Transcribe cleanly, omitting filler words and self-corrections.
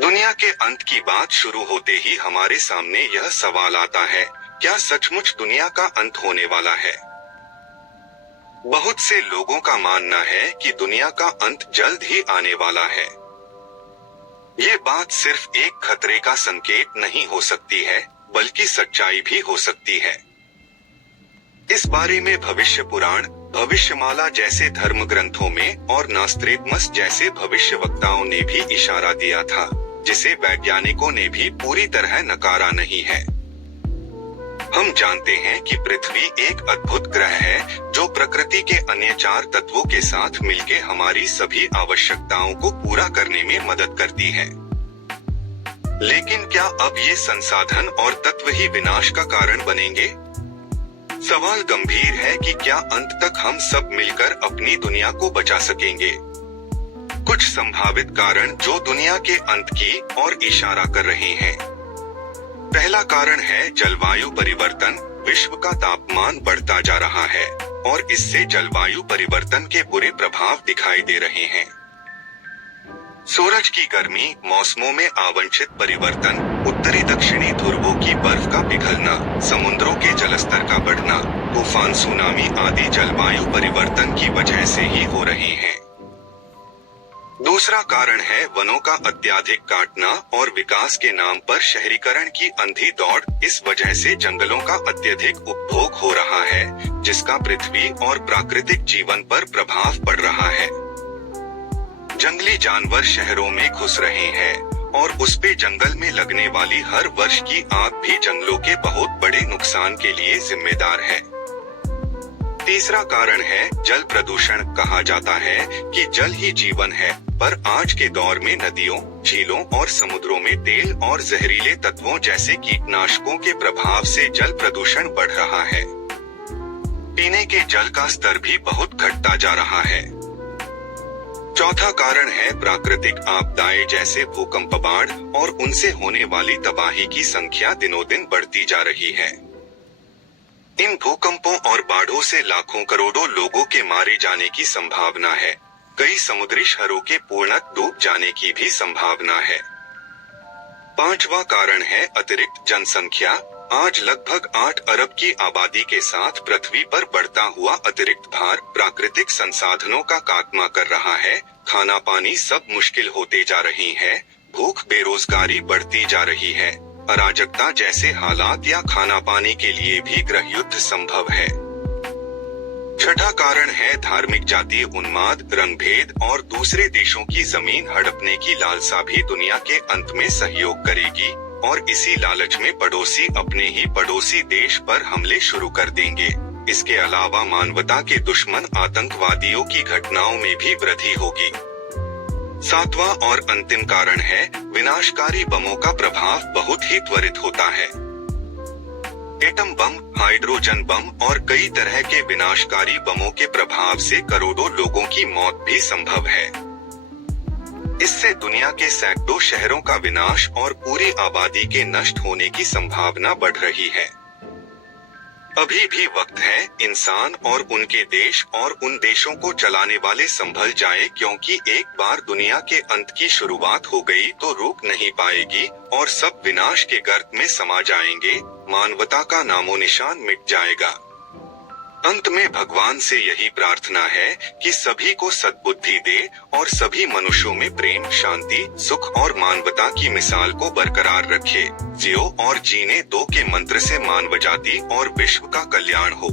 दुनिया के अंत की बात शुरू होते ही हमारे सामने यह सवाल आता है, क्या सचमुच दुनिया का अंत होने वाला है? बहुत से लोगों का मानना है कि दुनिया का अंत जल्द ही आने वाला है। ये बात सिर्फ एक खतरे का संकेत नहीं हो सकती है, बल्कि सच्चाई भी हो सकती है। इस बारे में भविष्य पुराण, भविष्यमाला जैसे धर्म ग्रंथों में और नास्त्रेदमस जैसे भविष्यवक्ताओं ने भी इशारा दिया था, जिसे वैज्ञानिकों ने भी पूरी तरह नकारा नहीं है। हम जानते हैं कि पृथ्वी एक अद्भुत ग्रह है जो प्रकृति के अन्य 4 तत्वों के साथ मिलकर हमारी सभी आवश्यकताओं को पूरा करने में मदद करती है। लेकिन क्या अब ये संसाधन और तत्व ही विनाश का कारण बनेंगे? सवाल गंभीर है कि क्या अंत तक हम सब मिलकर अपनी दुनिया को बचा सकेंगे? कुछ संभावित कारण जो दुनिया के अंत की ओर इशारा कर रहे हैं। पहला कारण है जलवायु परिवर्तन। विश्व का तापमान बढ़ता जा रहा है और इससे जलवायु परिवर्तन के बुरे प्रभाव दिखाई दे रहे हैं। सूरज की गर्मी, मौसमों में आवांछित परिवर्तन, उत्तरी दक्षिणी ध्रुवों की बर्फ का पिघलना, समुद्रों के जलस्तर का बढ़ना, तूफान, सुनामी आदि जलवायु परिवर्तन की वजह से ही हो रहे हैं। दूसरा कारण है वनों का अत्यधिक काटना और विकास के नाम पर शहरीकरण की अंधी दौड़। इस वजह से जंगलों का अत्यधिक उपभोग हो रहा है, जिसका पृथ्वी और प्राकृतिक जीवन पर प्रभाव पड़ रहा है। जंगली जानवर शहरों में घुस रहे हैं और उस पे जंगल में लगने वाली हर वर्ष की आग भी जंगलों के बहुत बड़े नुकसान के लिए जिम्मेदार है। तीसरा कारण है जल प्रदूषण। कहा जाता है कि जल ही जीवन है, पर आज के दौर में नदियों, झीलों और समुद्रों में तेल और जहरीले तत्वों जैसे कीटनाशकों के प्रभाव से जल प्रदूषण बढ़ रहा है। पीने के जल का स्तर भी बहुत घटता जा रहा है। चौथा कारण है प्राकृतिक आपदाएं जैसे भूकंप, बाढ़ और उनसे होने वाली तबाही की संख्या दिनों दिन बढ़ती जा रही है। इन भूकंपों और बाढ़ों से लाखों करोड़ों लोगों के मारे जाने की संभावना है। कई समुद्री शहरों के पूर्णतः डूब जाने की भी संभावना है। पांचवा कारण है अतिरिक्त जनसंख्या। आज लगभग 8 अरब की आबादी के साथ पृथ्वी पर बढ़ता हुआ अतिरिक्त भार प्राकृतिक संसाधनों का खात्मा कर रहा है। खाना पानी सब मुश्किल होते जा रही है, भूख, बेरोजगारी बढ़ती जा रही है, अराजकता जैसे हालात या खाना पानी के लिए भी गृह युद्ध संभव है। छठा कारण है धार्मिक, जातीय उन्माद, रंगभेद और दूसरे देशों की जमीन हड़पने की लालसा भी दुनिया के अंत में सहयोग करेगी और इसी लालच में पड़ोसी अपने ही पड़ोसी देश पर हमले शुरू कर देंगे। इसके अलावा मानवता के दुश्मन आतंकवादियों की घटनाओं में भी वृद्धि होगी। सातवां और अंतिम कारण है विनाशकारी बमों का प्रभाव बहुत ही त्वरित होता है। एटम बम, हाइड्रोजन बम और कई तरह के विनाशकारी बमों के प्रभाव से करोड़ों लोगों की मौत भी संभव है। इससे दुनिया के सैकड़ों शहरों का विनाश और पूरी आबादी के नष्ट होने की संभावना बढ़ रही है। अभी भी वक्त है इंसान और उनके देश और उन देशों को चलाने वाले संभल जाए, क्योंकि एक बार दुनिया के अंत की शुरुआत हो गई तो रुक नहीं पाएगी और सब विनाश के गर्त में समा जाएंगे। मानवता का नामो निशान मिट जाएगा। अंत में भगवान से यही प्रार्थना है कि सभी को सद्बुद्धि दे और सभी मनुष्यों में प्रेम, शांति, सुख और मानवता की मिसाल को बरकरार रखे। जियो और जीने दो के मंत्र से मानव जाति और विश्व का कल्याण हो।